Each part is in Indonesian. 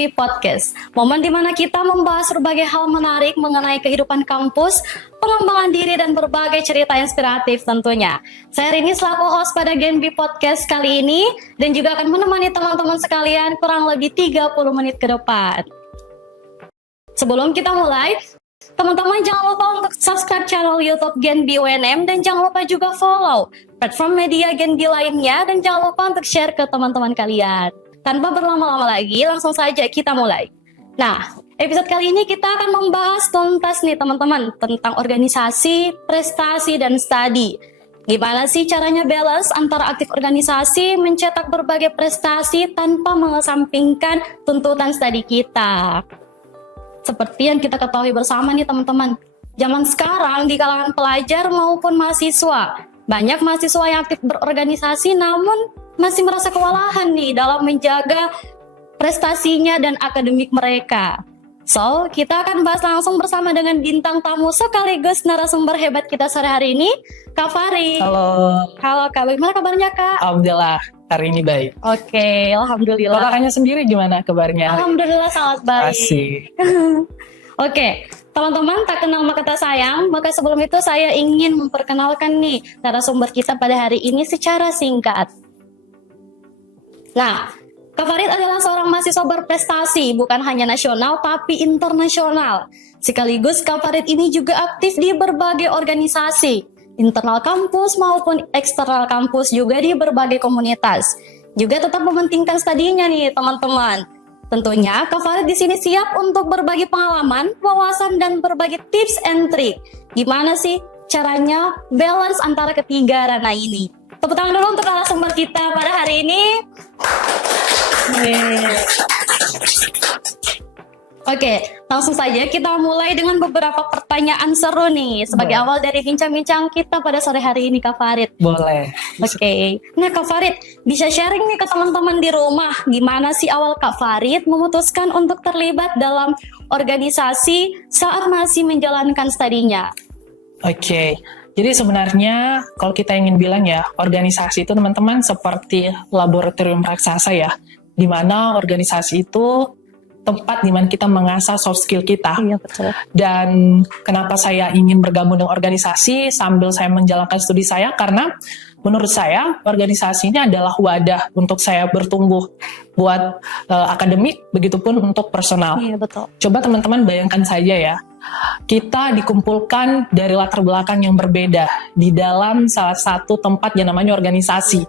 Genbi Podcast, momen di mana kita membahas berbagai hal menarik mengenai kehidupan kampus, pengembangan diri, dan berbagai cerita inspiratif tentunya. Saya Rini selaku host pada Genbi Podcast kali ini, dan juga akan menemani teman-teman sekalian kurang lebih 30 menit ke depan. Sebelum kita mulai, teman-teman jangan lupa untuk subscribe channel YouTube Genbi UNM, dan jangan lupa juga follow platform media Genbi lainnya, dan jangan lupa untuk share ke teman-teman kalian. Tanpa berlama-lama lagi, langsung saja kita mulai. Nah, episode kali ini kita akan membahas tuntas nih teman-teman tentang organisasi, prestasi, dan studi. Gimana sih caranya balance antara aktif organisasi, mencetak berbagai prestasi tanpa mengesampingkan tuntutan studi kita. Seperti yang kita ketahui bersama nih teman-teman, zaman sekarang di kalangan pelajar maupun mahasiswa, banyak mahasiswa yang aktif berorganisasi namun masih merasa kewalahan nih dalam menjaga prestasinya dan akademik mereka. So, kita akan bahas langsung bersama dengan bintang tamu sekaligus narasumber hebat kita sore hari ini, Kak Farid. Halo. Halo Kak, bagaimana kabarnya Kak? Alhamdulillah, hari ini baik. Oke, alhamdulillah. Kakaknya sendiri gimana kabarnya? Alhamdulillah sangat baik. Asik. Oke, teman-teman tak kenal maka tak sayang, maka sebelum itu saya ingin memperkenalkan nih narasumber kita pada hari ini secara singkat. Nah, Kak Farid adalah seorang mahasiswa berprestasi, bukan hanya nasional tapi internasional. Sekaligus Kak Farid ini juga aktif di berbagai organisasi, internal kampus maupun eksternal kampus, juga di berbagai komunitas. Juga tetap mementingkan studinya nih teman-teman. Tentunya Kak Farid di sini siap untuk berbagi pengalaman, wawasan, dan berbagi tips and trick. Gimana sih caranya balance antara ketiga ranah ini? Tepuk tangan dulu untuk narasumber kita pada hari ini. Oke, langsung saja kita mulai dengan beberapa pertanyaan seru nih sebagai awal dari bincang-bincang kita pada sore hari ini Kak Farid. Boleh. Oke. Nah Kak Farid, bisa sharing nih ke teman-teman di rumah, gimana sih awal Kak Farid memutuskan untuk terlibat dalam organisasi saat masih menjalankan studinya? Oke. Jadi sebenarnya kalau kita ingin bilang ya, organisasi itu teman-teman seperti laboratorium raksasa ya, di mana organisasi itu tempat di mana kita mengasah soft skill kita. Iya, betul. Dan kenapa saya ingin bergabung dengan organisasi sambil saya menjalankan studi saya, karena menurut saya organisasi ini adalah wadah untuk saya bertumbuh buat akademik, begitupun untuk personal. Iya, betul. Coba teman-teman bayangkan saja ya, kita dikumpulkan dari latar belakang yang berbeda di dalam salah satu tempat yang namanya organisasi.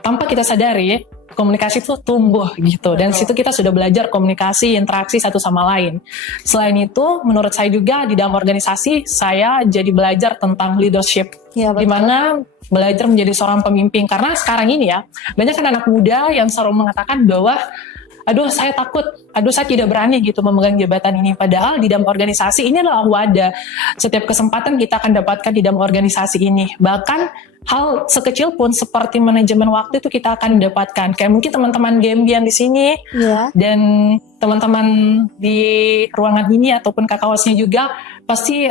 Tanpa kita sadari, komunikasi itu tumbuh gitu. Dan situ kita sudah belajar komunikasi, interaksi satu sama lain. Selain itu, menurut saya juga di dalam organisasi, saya jadi belajar tentang leadership. Ya, di mana belajar menjadi seorang pemimpin. Karena sekarang ini ya, banyak kan anak muda yang selalu mengatakan bahwa aduh saya takut, aduh saya tidak berani gitu memegang jabatan ini. Padahal di dalam organisasi ini adalah wadah. Setiap kesempatan kita akan dapatkan di dalam organisasi ini. Bahkan hal sekecil pun seperti manajemen waktu itu kita akan dapatkan. Kayak mungkin teman-teman Gembian di sini dan teman-teman di ruangan ini ataupun kakak-kakaknya juga pasti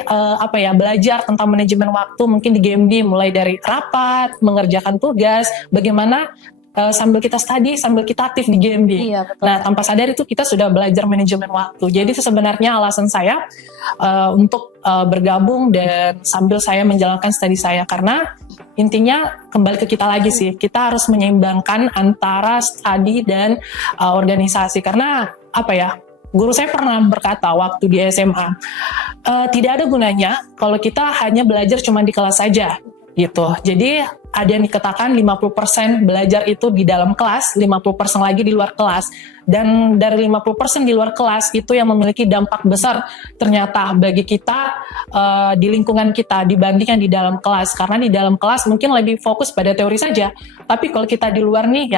belajar tentang manajemen waktu mungkin di Gembi, mulai dari rapat, mengerjakan tugas, bagaimana sambil kita study, sambil kita aktif di GMB. Iya, betul. Nah, tanpa sadar itu kita sudah belajar manajemen waktu. Jadi itu sebenarnya alasan saya untuk bergabung dan sambil saya menjalankan studi saya. Karena intinya kembali ke kita lagi sih, kita harus menyeimbangkan antara studi dan organisasi. Karena guru saya pernah berkata waktu di SMA, tidak ada gunanya kalau kita hanya belajar cuma di kelas saja. Gitu. Jadi ada yang dikatakan 50% belajar itu di dalam kelas, 50% lagi di luar kelas. Dan dari 50% di luar kelas itu yang memiliki dampak besar ternyata bagi kita di lingkungan kita dibandingkan di dalam kelas. Karena di dalam kelas mungkin lebih fokus pada teori saja. Tapi kalau kita di luar nih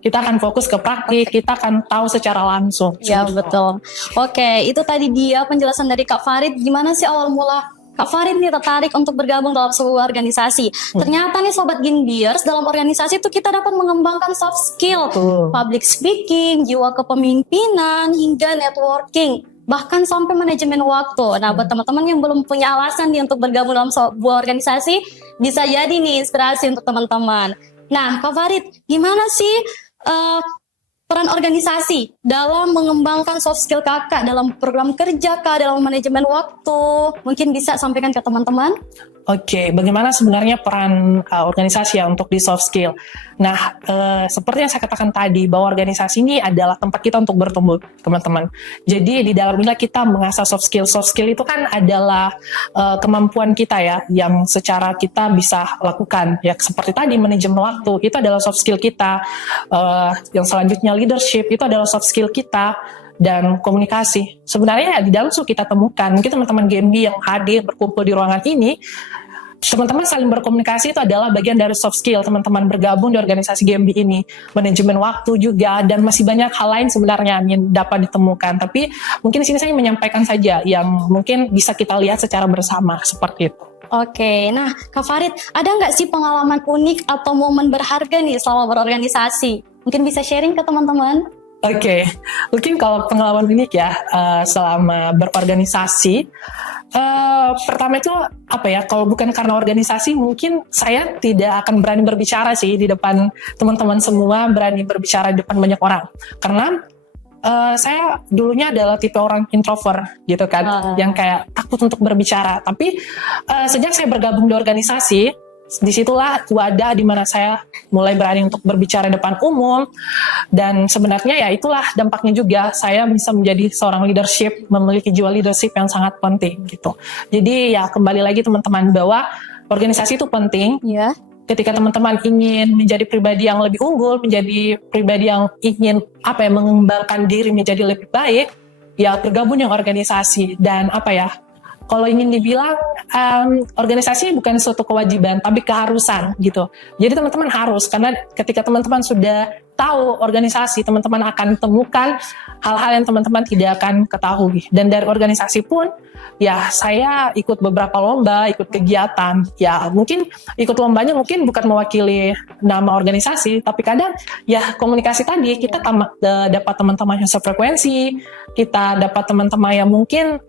kita akan fokus ke praktik, kita akan tahu secara langsung. Ya, betul. Oke, itu tadi dia penjelasan dari Kak Farid. Gimana sih awal mula Kak Farid nih tertarik untuk bergabung dalam sebuah organisasi. Ternyata nih Sobat Genbiers, dalam organisasi itu kita dapat mengembangkan soft skill, public speaking, jiwa kepemimpinan, hingga networking. Bahkan sampai manajemen waktu. Nah, buat teman-teman yang belum punya alasan nih untuk bergabung dalam sebuah organisasi, bisa jadi nih inspirasi untuk teman-teman. Nah, Kak Farid, gimana sih peran organisasi dalam mengembangkan soft skill kakak dalam program kerja kak, dalam manajemen waktu? Mungkin bisa sampaikan ke teman-teman. Oke, bagaimana sebenarnya peran organisasi ya untuk di soft skill? Nah, seperti yang saya katakan tadi, bahwa organisasi ini adalah tempat kita untuk bertumbuh, teman-teman. Jadi di dalam inilah kita mengasah soft skill. Soft skill itu kan adalah kemampuan kita ya, yang secara kita bisa lakukan. Ya, seperti tadi manajemen waktu, itu adalah soft skill kita. Yang selanjutnya leadership, itu adalah soft skill kita. Dan komunikasi. Sebenarnya di dalam kita temukan, mungkin teman-teman GMB yang hadir berkumpul di ruangan ini, teman-teman saling berkomunikasi itu adalah bagian dari soft skill teman-teman bergabung di organisasi GMB ini. Manajemen waktu juga, dan masih banyak hal lain sebenarnya yang dapat ditemukan. Tapi mungkin di sini saya menyampaikan saja yang mungkin bisa kita lihat secara bersama, seperti itu. Oke, nah Kak Farid, ada nggak sih pengalaman unik atau momen berharga nih selama berorganisasi? Mungkin bisa sharing ke teman-teman? Oke, mungkin kalau pengalaman unik ya selama berorganisasi, pertama itu apa ya? Kalau bukan karena organisasi, mungkin saya tidak akan berani berbicara sih di depan teman-teman semua, berani berbicara di depan banyak orang, karena saya dulunya adalah tipe orang introvert gitu kan, yang kayak takut untuk berbicara. Tapi sejak saya bergabung di organisasi, disitulah wadah di mana saya mulai berani untuk berbicara depan umum, dan sebenarnya ya itulah dampaknya juga saya bisa menjadi seorang leadership, memiliki jiwa leadership yang sangat penting gitu. Jadi ya kembali lagi teman-teman, bahwa organisasi itu penting. Ya. Ketika teman-teman ingin menjadi pribadi yang lebih unggul, menjadi pribadi yang ingin mengembangkan diri menjadi lebih baik, ya bergabung dengan organisasi. Dan kalau ingin dibilang organisasi bukan suatu kewajiban, tapi keharusan gitu. Jadi teman-teman harus, karena ketika teman-teman sudah tahu organisasi, teman-teman akan temukan hal-hal yang teman-teman tidak akan ketahui. Dan dari organisasi pun, ya saya ikut beberapa lomba, ikut kegiatan. Ya mungkin ikut lombanya mungkin bukan mewakili nama organisasi, tapi kadang ya komunikasi tadi kita dapat teman-teman yang sefrekuensi, kita dapat teman-teman yang mungkin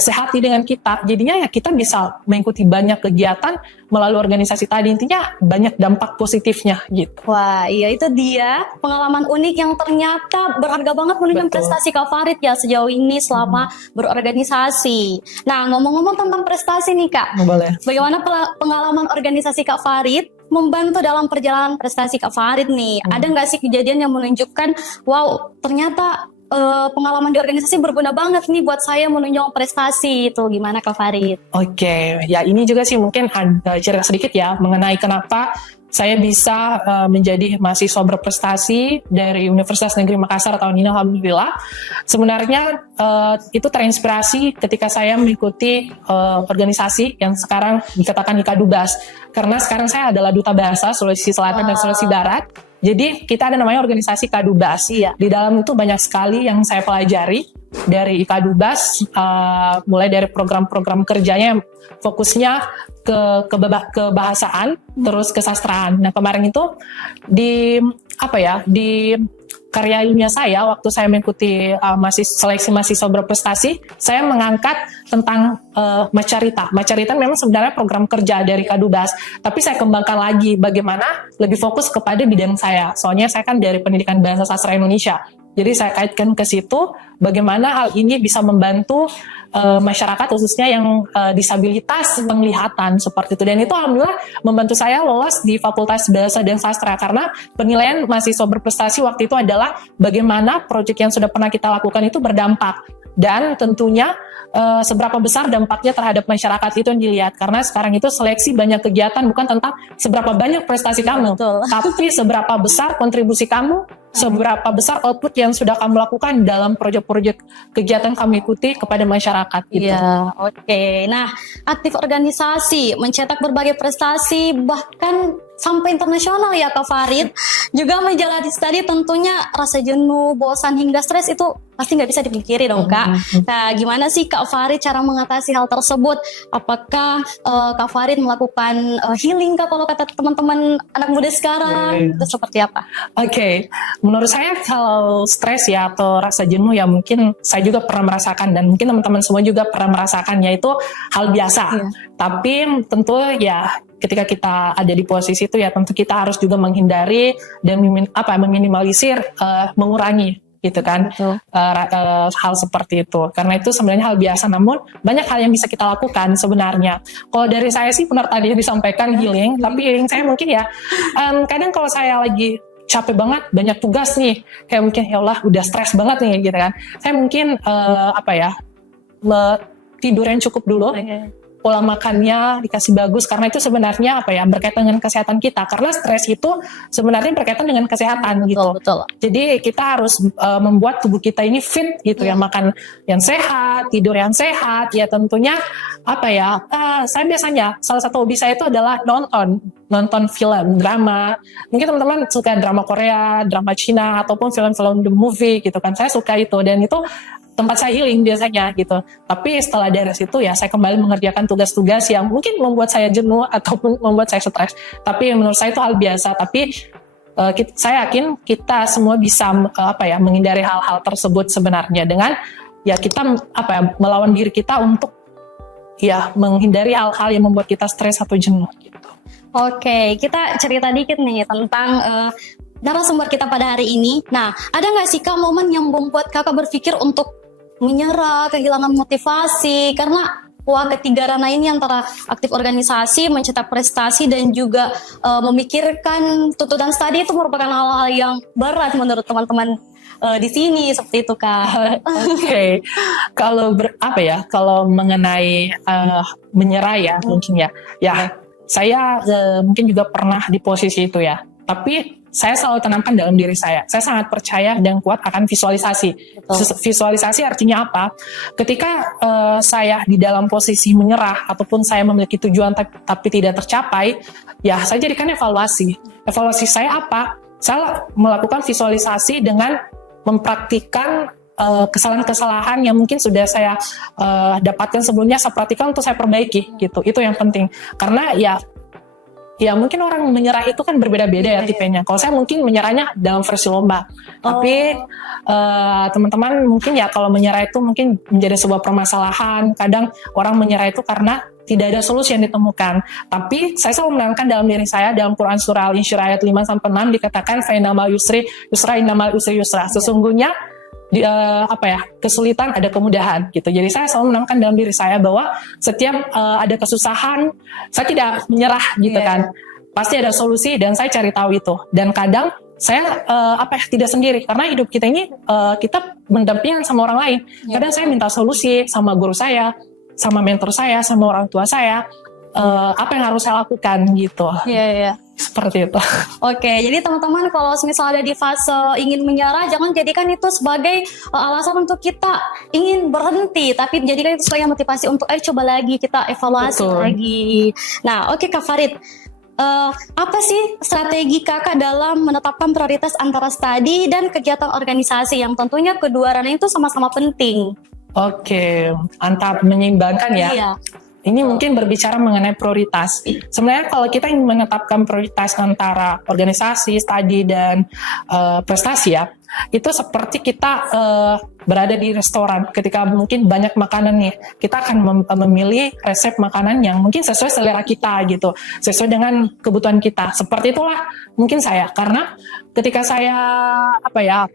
sehati dengan kita. Jadinya ya kita bisa mengikuti banyak kegiatan melalui organisasi tadi. Intinya banyak dampak positifnya gitu. Wah, iya itu dia pengalaman unik yang ternyata berharga banget menunjukkan prestasi Kak Farid ya sejauh ini selama berorganisasi. Nah, ngomong-ngomong tentang prestasi nih Kak, Boleh. Bagaimana pengalaman organisasi Kak Farid membantu dalam perjalanan prestasi Kak Farid nih? Ada nggak sih kejadian yang menunjukkan, wow, ternyata pengalaman di organisasi berguna banget nih buat saya menunjang prestasi itu? Gimana Kak Farid? Oke, ya ini juga sih mungkin ada cerita sedikit ya mengenai kenapa saya bisa menjadi mahasiswa berprestasi dari Universitas Negeri Makassar tahun ini, alhamdulillah. Sebenarnya itu terinspirasi ketika saya mengikuti organisasi yang sekarang dikatakan IKADUBAS, karena sekarang saya adalah duta bahasa Sulawesi Selatan dan Sulawesi Barat. Jadi kita ada namanya organisasi IKADUBAS. Iya. Di dalam itu banyak sekali yang saya pelajari dari IKADUBAS, mulai dari program-program kerjanya yang fokusnya ke bahasaan, terus kesastraan. Nah kemarin itu di karya ilmiah saya, waktu saya mengikuti seleksi mahasiswa berprestasi, saya mengangkat tentang Macarita. Macarita memang sebenarnya program kerja dari IKADUBAS, tapi saya kembangkan lagi bagaimana lebih fokus kepada bidang saya. Soalnya saya kan dari pendidikan bahasa sastra Indonesia. Jadi saya kaitkan ke situ bagaimana hal ini bisa membantu masyarakat khususnya yang disabilitas penglihatan seperti itu. Dan itu alhamdulillah membantu saya lolos di Fakultas Bahasa dan Sastra, karena penilaian mahasiswa berprestasi waktu itu adalah bagaimana proyek yang sudah pernah kita lakukan itu berdampak. Dan tentunya seberapa besar dampaknya terhadap masyarakat itu yang dilihat. Karena sekarang itu seleksi banyak kegiatan bukan tentang seberapa banyak prestasi kamu, tapi seberapa besar kontribusi kamu, seberapa besar output yang sudah kamu lakukan dalam proyek-proyek kegiatan kamu ikuti kepada masyarakat. Gitu. Iya, oke. Nah, aktif organisasi, mencetak berbagai prestasi, bahkan sampai internasional ya Kak Farid. Juga menjalani studi tentunya rasa jenuh, bosan hingga stres itu pasti nggak bisa dipungkiri dong Kak. Nah, gimana sih Kak Farid cara mengatasi hal tersebut? Apakah Kak Farid melakukan healing Kak kalau kata teman-teman anak muda sekarang? Itu seperti apa? Oke, menurut saya kalau stres ya atau rasa jenuh ya mungkin saya juga pernah merasakan, dan mungkin teman-teman semua juga pernah merasakan, yaitu hal biasa. Tapi tentu ya ketika kita ada di posisi itu ya tentu kita harus juga menghindari dan meminimalisir, mengurangi gitu kan, hal seperti itu. Karena itu sebenarnya hal biasa, namun banyak hal yang bisa kita lakukan sebenarnya. Kalau dari saya sih benar tadi disampaikan healing, tapi healing saya mungkin ya kadang kalau saya lagi capek banget, banyak tugas nih, kayak mungkin ya Allah udah stres banget nih gitu kan, saya mungkin tidur yang cukup dulu, pola makannya dikasih bagus, karena itu sebenarnya berkaitan dengan kesehatan kita, karena stres itu sebenarnya berkaitan dengan kesehatan gitu. Betul. Jadi kita harus membuat tubuh kita ini fit gitu ya, makan yang sehat, tidur yang sehat, ya tentunya saya biasanya salah satu hobi saya itu adalah nonton film, drama. Mungkin teman-teman suka drama Korea, drama Cina, ataupun film-film the movie gitu kan, saya suka itu, dan itu tempat saya healing biasanya gitu. Tapi setelah dari situ ya saya kembali mengerjakan tugas-tugas yang mungkin membuat saya jenuh ataupun membuat saya stres. Tapi menurut saya itu hal biasa. Tapi saya yakin kita semua bisa menghindari hal-hal tersebut sebenarnya dengan ya kita melawan diri kita untuk ya menghindari hal-hal yang membuat kita stres atau jenuh gitu. Oke, kita cerita dikit nih tentang narasumber kita pada hari ini. Nah, ada nggak sih Kak momen yang membuat Kakak berpikir untuk menyerah, kehilangan motivasi, karena ketiga ranah ini antara aktif organisasi, mencetak prestasi, dan juga memikirkan tuntutan studi itu merupakan hal-hal yang berat menurut teman-teman di sini, seperti itu Kak. Oke. Kalau kalau mengenai menyerah ya mungkin ya saya mungkin juga pernah di posisi itu ya, tapi saya selalu tanamkan dalam diri saya sangat percaya dan kuat akan visualisasi. Visualisasi artinya apa? Ketika saya di dalam posisi menyerah ataupun saya memiliki tujuan tapi tidak tercapai, ya saya jadikan evaluasi saya apa? Saya melakukan visualisasi dengan mempraktikkan kesalahan-kesalahan yang mungkin sudah saya dapatkan sebelumnya, saya praktikkan untuk saya perbaiki gitu. Itu yang penting, karena ya mungkin orang menyerah itu kan berbeda-beda ya tipenya. Kalau saya mungkin menyerahnya dalam versi lomba. Tapi teman-teman mungkin ya kalau menyerah itu mungkin menjadi sebuah permasalahan. Kadang orang menyerah itu karena tidak ada solusi yang ditemukan. Tapi saya selalu menanamkan dalam diri saya, dalam Quran surah Al-Insyirah ayat 5-6 dikatakan fa innamal yusri yusra innamal usri yusra. Sesungguhnya kesulitan ada kemudahan gitu. Jadi saya selalu menanamkan dalam diri saya bahwa setiap ada kesusahan saya tidak menyerah gitu kan. Pasti ada solusi dan saya cari tahu itu. Dan kadang saya tidak sendiri, karena hidup kita ini kita mendampingi sama orang lain. Kadang saya minta solusi sama guru saya, sama mentor saya, sama orang tua saya, apa yang harus saya lakukan gitu. Iya. Seperti itu. Oke, jadi teman-teman kalau misalnya ada di fase ingin menyerah, jangan jadikan itu sebagai alasan untuk kita ingin berhenti, tapi jadikan itu sebagai motivasi untuk coba lagi, kita evaluasi lagi. Nah, oke Kak Farid, apa sih strategi Kakak dalam menetapkan prioritas antara studi dan kegiatan organisasi yang tentunya kedua ranah itu sama-sama penting? Oke, antara menyeimbangkan ya. Iya. Ini mungkin berbicara mengenai prioritas. Sebenarnya kalau kita ingin menetapkan prioritas antara organisasi, studi, dan prestasi ya, itu seperti kita berada di restoran. Ketika mungkin banyak makanan nih, kita akan memilih resep makanan yang mungkin sesuai selera kita gitu, sesuai dengan kebutuhan kita. Seperti itulah mungkin saya, karena ketika saya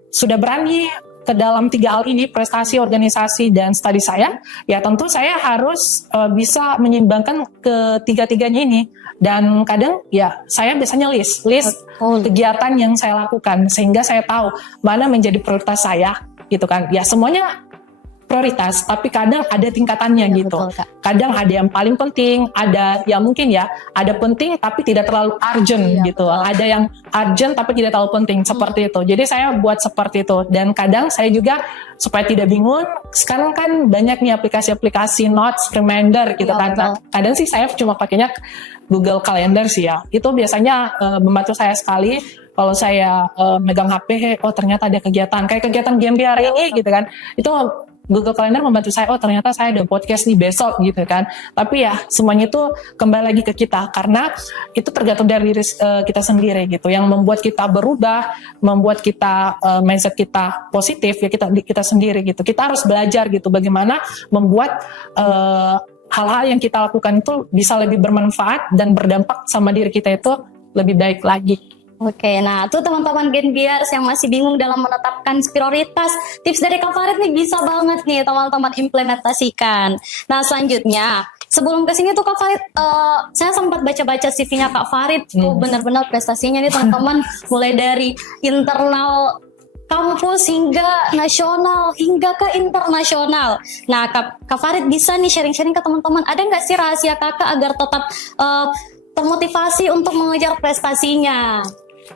sudah berani ke dalam 3 hal ini, prestasi, organisasi, dan studi saya, ya tentu saya harus bisa menyeimbangkan ketiga-tiganya ini. Dan kadang ya saya biasanya list kegiatan yang saya lakukan, sehingga saya tahu mana menjadi prioritas saya gitu kan. Ya semuanya prioritas, tapi kadang ada tingkatannya gitu. Betul, kadang ada yang paling penting, ada yang mungkin ya ada penting tapi tidak terlalu urgent gitu. Betul. Ada yang urgent tapi tidak terlalu penting, seperti itu. Jadi saya buat seperti itu. Dan kadang saya juga supaya tidak bingung, sekarang kan banyak nih aplikasi-aplikasi notes, reminder gitu kan. Kadang sih saya cuma pakainya Google Calendar sih ya. Itu biasanya membantu saya sekali. Kalau saya megang HP, oh ternyata ada kegiatan, kayak kegiatan GMB hari ini gitu kan. Itu Google Calendar membantu saya, oh ternyata saya ada podcast nih besok gitu kan. Tapi ya semuanya itu kembali lagi ke kita, karena itu tergantung dari diri kita sendiri gitu. Yang membuat kita berubah, membuat kita mindset kita positif ya kita sendiri gitu. Kita harus belajar gitu bagaimana membuat hal-hal yang kita lakukan itu bisa lebih bermanfaat dan berdampak sama diri kita itu lebih baik lagi. Oke, nah tuh teman-teman Genbiers yang masih bingung dalam menetapkan prioritas, tips dari Kak Farid nih bisa banget nih teman-teman implementasikan. Nah selanjutnya, sebelum kesini tuh Kak Farid, saya sempat baca-baca CV-nya Kak Farid, tuh benar-benar prestasinya nih teman-teman, mulai dari internal kampus hingga nasional, hingga ke internasional. Nah Kak Farid bisa nih sharing-sharing ke teman-teman, ada nggak sih rahasia kakak agar tetap termotivasi untuk mengejar prestasinya?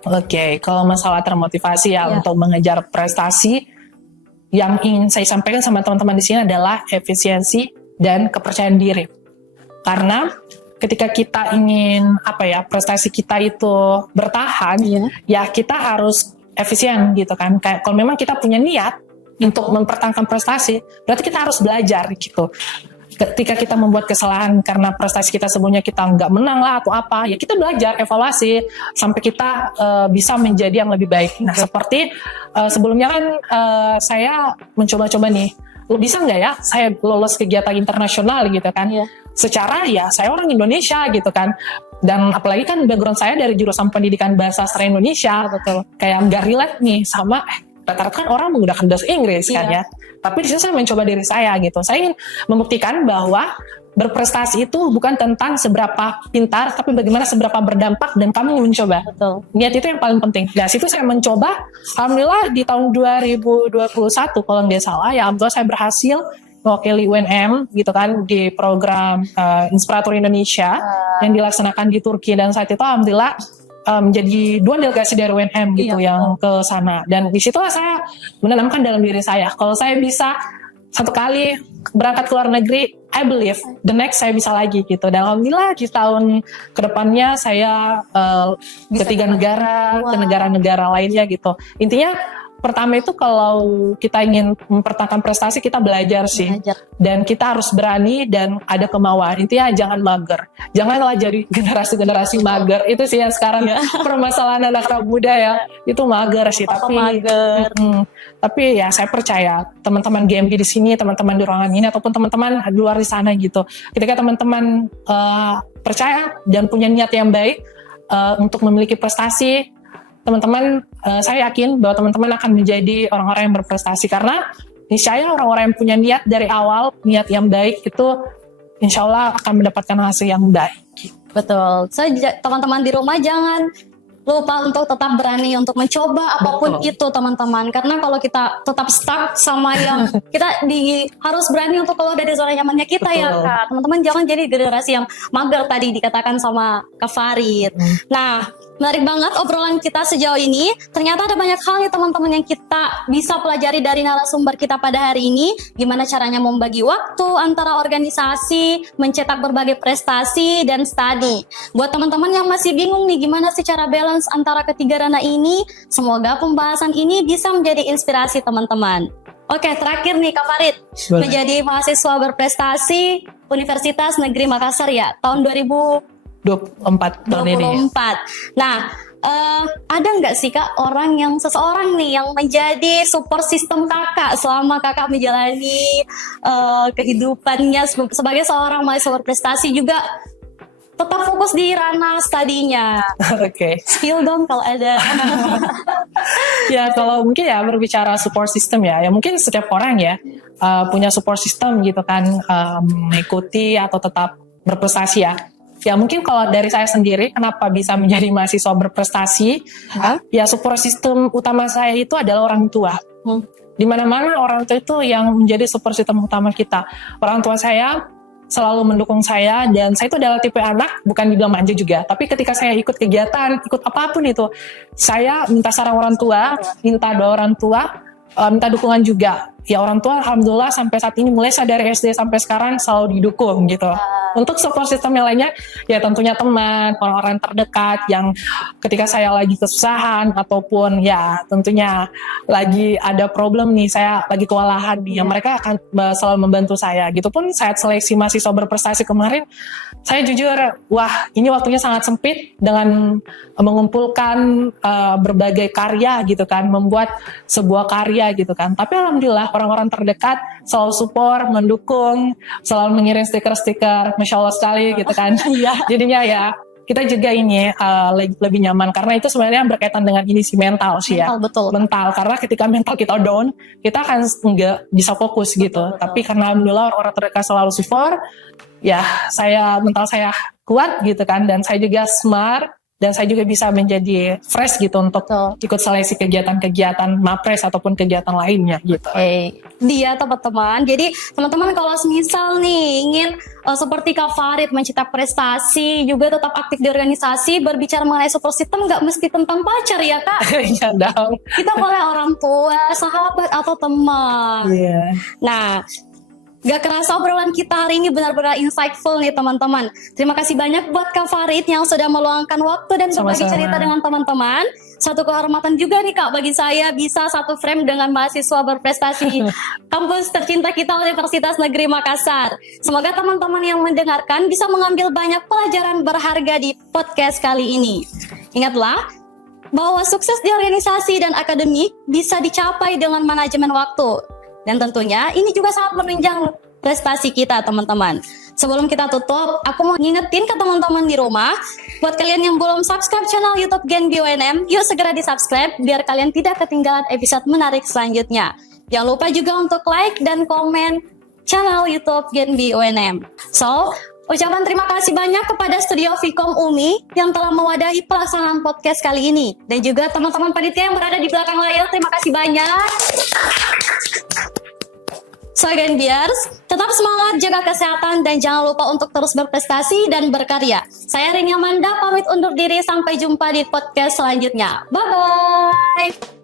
Oke, kalau masalah termotivasi ya Iya. untuk mengejar prestasi, yang ingin saya sampaikan sama teman-teman di sini adalah efisiensi dan kepercayaan diri. Karena ketika kita ingin prestasi kita itu bertahan, ya kita harus efisien gitu kan. Kayak kalau memang kita punya niat untuk mempertahankan prestasi, berarti kita harus belajar gitu. Ketika kita membuat kesalahan karena prestasi kita sebelumnya kita nggak menang lah atau apa, ya kita belajar, evaluasi sampai kita bisa menjadi yang lebih baik. Nah seperti sebelumnya kan saya mencoba-coba nih, bisa nggak ya saya lolos kegiatan internasional gitu kan? Secara ya saya orang Indonesia gitu kan, dan apalagi kan background saya dari jurusan pendidikan bahasa sastra Indonesia, betul. Kayak nggak relate nih sama rata-rata kan orang menggunakan bahasa Inggris kan ya. Tapi di sini saya mencoba diri saya gitu. Saya ingin membuktikan bahwa berprestasi itu bukan tentang seberapa pintar, tapi bagaimana seberapa berdampak dan kamu mencoba. Betul. Niat itu yang paling penting. Nah, situ saya mencoba. Alhamdulillah di tahun 2021 kalau nggak salah ya, alhamdulillah saya berhasil mewakili UNM gitu kan di program Inspirator Indonesia yang dilaksanakan di Turki, dan saat itu alhamdulillah menjadi 2 delegasi dari UNM gitu yang ke sana, dan disitulah saya menanamkan dalam diri saya kalau saya bisa satu kali berangkat ke luar negeri, I believe the next saya bisa lagi gitu. Dan alhamdulillah di tahun kedepannya saya ke 3 negara, ke negara-negara lainnya gitu. Intinya pertama itu kalau kita ingin mempertahankan prestasi, kita belajar sih. Dan kita harus berani dan ada kemauan. Intinya jangan mager. Janganlah jadi generasi-generasi mager. Itu sih yang sekarang permasalahan anak muda ya. Itu mager sih. Tapi ya saya percaya teman-teman GMB di sini, teman-teman di ruangan ini, ataupun teman-teman di luar di sana gitu. Ketika teman-teman percaya dan punya niat yang baik untuk memiliki prestasi, teman-teman, saya yakin bahwa teman-teman akan menjadi orang-orang yang berprestasi, karena niscaya orang-orang yang punya niat dari awal, niat yang baik itu insya Allah akan mendapatkan hasil yang baik. Betul. So, teman-teman di rumah jangan lupa untuk tetap berani untuk mencoba apapun itu teman-teman, karena kalau kita tetap stuck sama yang kita harus berani untuk keluar dari zona nyamannya kita. Ya Kak, teman-teman jangan jadi generasi yang mager tadi dikatakan sama Kak Farid. Nah, menarik banget obrolan kita sejauh ini. Ternyata ada banyak hal nih teman-teman yang kita bisa pelajari dari narasumber kita pada hari ini. Gimana caranya membagi waktu antara organisasi, mencetak berbagai prestasi, dan studi. Buat teman-teman yang masih bingung nih gimana sih cara balance antara ketiga ranah ini, semoga pembahasan ini bisa menjadi inspirasi teman-teman. Oke, terakhir nih Kak Farid, menjadi mahasiswa berprestasi Universitas Negeri Makassar ya, tahun 2024 tahun ini. Nah, ada nggak sih Kak seseorang nih yang menjadi support system kakak selama kakak menjalani kehidupannya sebagai seorang mahasiswa berprestasi, juga tetap fokus di ranah studinya? Oke. Spill dong kalau ada. Ya kalau mungkin ya berbicara support system ya mungkin setiap orang ya punya support system gitu kan, mengikuti atau tetap berprestasi ya. Ya mungkin kalau dari saya sendiri kenapa bisa menjadi mahasiswa berprestasi, ya support system utama saya itu adalah orang tua. Di mana-mana orang tua itu yang menjadi support system utama kita. Orang tua saya selalu mendukung saya, dan saya itu adalah tipe anak, bukan dibilang manja juga, tapi ketika saya ikut kegiatan, ikut apapun itu, saya minta saran orang tua, minta doa orang tua, minta dukungan juga. Ya orang tua alhamdulillah sampai saat ini, mulai saya dari SD sampai sekarang selalu didukung gitu. Untuk support system yang lainnya ya tentunya teman, orang-orang terdekat yang ketika saya lagi kesusahan ataupun ya tentunya lagi ada problem nih, saya lagi kewalahan nih, mereka akan selalu membantu saya. Gitu pun saat seleksi mahasiswa berprestasi kemarin, saya jujur wah ini waktunya sangat sempit dengan mengumpulkan berbagai karya gitu kan, membuat sebuah karya gitu kan. Tapi alhamdulillah orang-orang terdekat selalu support, mendukung, selalu mengirim stiker-stiker, Masya Allah sekali gitu kan. Jadinya ya kita juga ini lebih nyaman karena itu sebenarnya berkaitan dengan ini sih mental sih ya. Betul. Mental, karena ketika mental kita down, kita akan nggak bisa fokus gitu. Tapi karena alhamdulillah orang terdekat selalu support, ya mental saya kuat gitu kan, dan saya juga smart, dan saya juga bisa menjadi fresh gitu untuk ikut seleksi kegiatan-kegiatan MAPRES ataupun kegiatan lainnya gitu. Dia teman-teman. Jadi teman-teman kalau misal nih ingin seperti Kak Farid mencetak prestasi, juga tetap aktif di organisasi, berbicara mengenai support system nggak mesti tentang pacar ya Kak? Iya dong. Kita boleh orang tua, sahabat atau teman. Iya. Nah, gak kerasa obrolan kita hari ini benar-benar insightful nih teman-teman. Terima kasih banyak buat Kak Farid yang sudah meluangkan waktu dan berbagi Sama-sama. cerita dengan teman-teman. Satu kehormatan juga nih Kak bagi saya bisa satu frame dengan mahasiswa berprestasi kampus tercinta kita Universitas Negeri Makassar. Semoga teman-teman yang mendengarkan bisa mengambil banyak pelajaran berharga di podcast kali ini. Ingatlah bahwa sukses di organisasi dan akademik bisa dicapai dengan manajemen waktu. Dan tentunya ini juga sangat menunjang prestasi kita teman-teman. Sebelum kita tutup, aku mau ngingetin ke teman-teman di rumah, buat kalian yang belum subscribe channel YouTube Genbi UNM, yuk segera di subscribe biar kalian tidak ketinggalan episode menarik selanjutnya. Jangan lupa juga untuk like dan komen channel YouTube Genbi UNM. So, ucapan terima kasih banyak kepada Studio Vkom UMI yang telah mewadahi pelaksanaan podcast kali ini. Dan juga teman-teman panitia yang berada di belakang layar, terima kasih banyak. So Genbiers, tetap semangat, jaga kesehatan, dan jangan lupa untuk terus berprestasi dan berkarya. Saya Rini Amanda, pamit undur diri, sampai jumpa di podcast selanjutnya. Bye-bye!